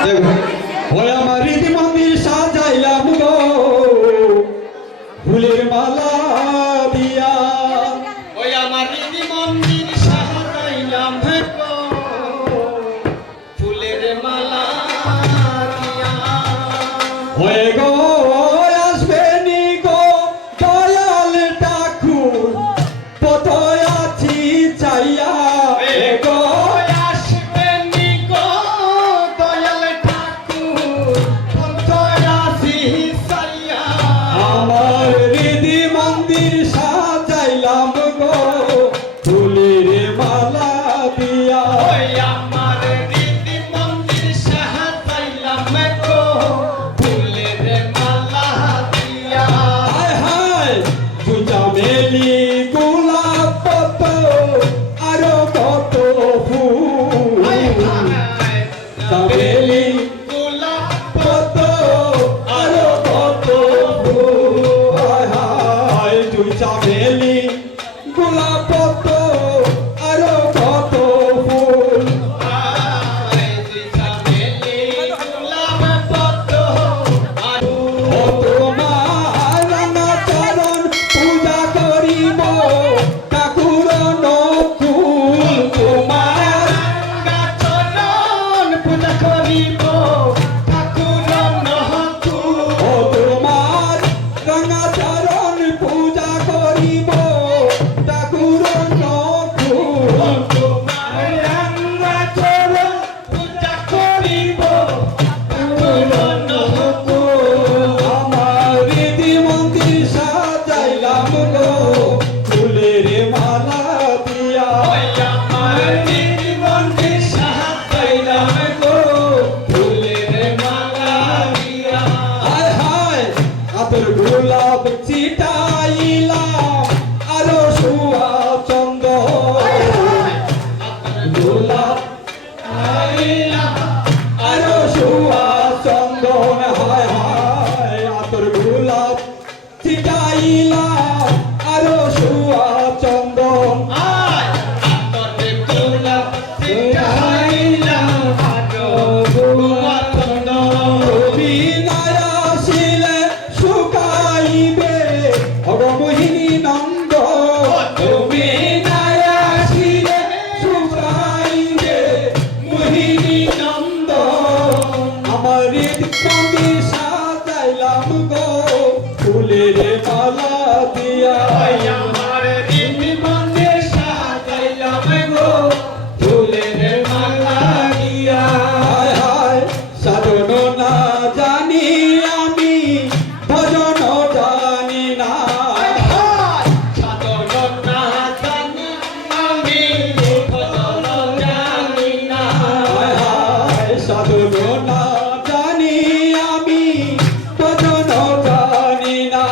ওই আমার রীতি মন্দির সাজাইলাম গো ফুলের মালা দিয়া ওই আমার রীতি মন্দির সাজাইলাম গো ফুলের মালা দিয়া ওই গো আসবে নি গো দয়াল ঠাকুর পতয় আছি চাইয়া গো আমার হৃদি মন্দির সাজাইলাম গো ফুলের মালা দিয়া আমার রীতি মন্দির সাজাইলাম গো ফুলের মালা দিয়া হায় হায় পূজা মেলি গোলাপ কত আরো কত ফুল চামেলি গোলাপ কত আরো কত ফুল হায় হায় তুই চামেলি গোলাপ কত আরো কত ফুল ও তোমার রাঙা চরণ পূজা করিব ঠাকুর নকুল তোমার ও তোমার রাঙা চরণ পূজা করিব ঠাকুর নকুল আমার রীতি মন্দির সাজাইলাম গো ফুলের মালা দিয়া হায় হায় আতর গোলাপ চিটাইলাম আরো সুয়া চন্দ গোলাপ আরো সুয়া চন্দন হায় হায় আতর গোলাপ চিটাইলাম আরো সুয়া চন্দন বিনায় আসিলে শুকাইবে অগমোহিনী নন্দ বিনায় আসিলে শুকাইবে মোহিনী নন্দ আমার হৃদয় সাজাইলাম গো ফুলের মালা দিয়া হায় হায় সাধন না জানি আমি ভজন জানি না হায় হায় সাধন না জানি আমি ভজন জানি না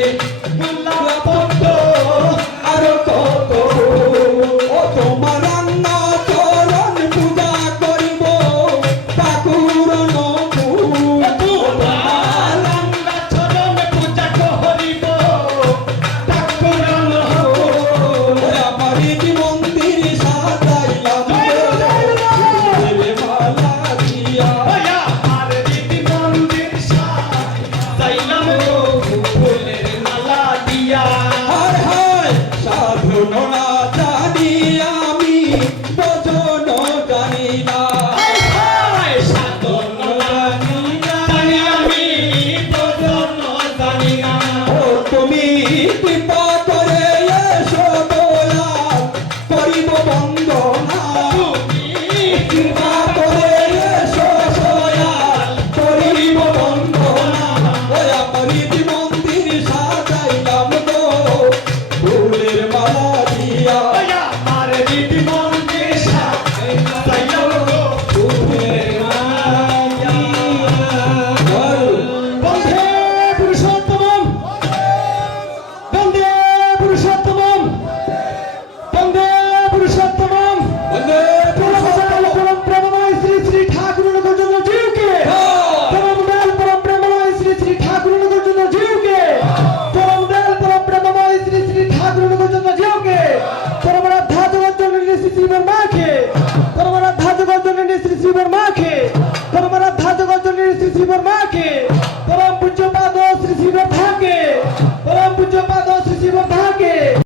দিলে গোলাপ পদ্ম আরো কত ও তোমার রান্না চরণ পূজা করিব ঠাকুরন ফুল তোমার রাঙ্গা চরণ পূজা করিব ঠাকুরন আমার ইতি মন্দির সাজাইলাম ফুলের মালা দিয়া আমার দিদি মন্দির সাজাইলাম গো ফুলের মালা দিয়া হায় হায় সাধন না জানি আমি ভজন জানি না হায় হায় সাধন জানি আমি ভজন জানি না ও তুমি কৃপা করে এসো দয়াল করিব বন্দনা তুমি কৃপা করে এসো দয়াল করিব বন্দনা ওই আমার ইতি মন্দির সাজাইলাম গো ফুলের মালা দিয়া আমার দিদি মন্দির সাজাইলাম গো ফুলের মালা দিয়া বন্দে পুরুষোত্তমম বন্দে পুরুষোত্তমম বন্দে পুরুষোত্তমম বন্দে পরম প্রেমময় শ্রী শ্রী ঠাকুর নগরজন্য জীবকে পরম দয়াল পরম প্রেমময় শ্রী শ্রী ঠাকুর নগরজন্য জীবকে পরম দয়াল পরম প্রেমময় শ্রী শ্রী ঠাকুর নগরজন্য জীবকে পরম রাধা জগজ্জননী শ্রী শ্রী বর্মাকে পরম রাধা জগজ্জননী শ্রী শ্রী বর্মাকে পরম রাধা জগজ্জননী শ্রী শ্রী বর্মাকে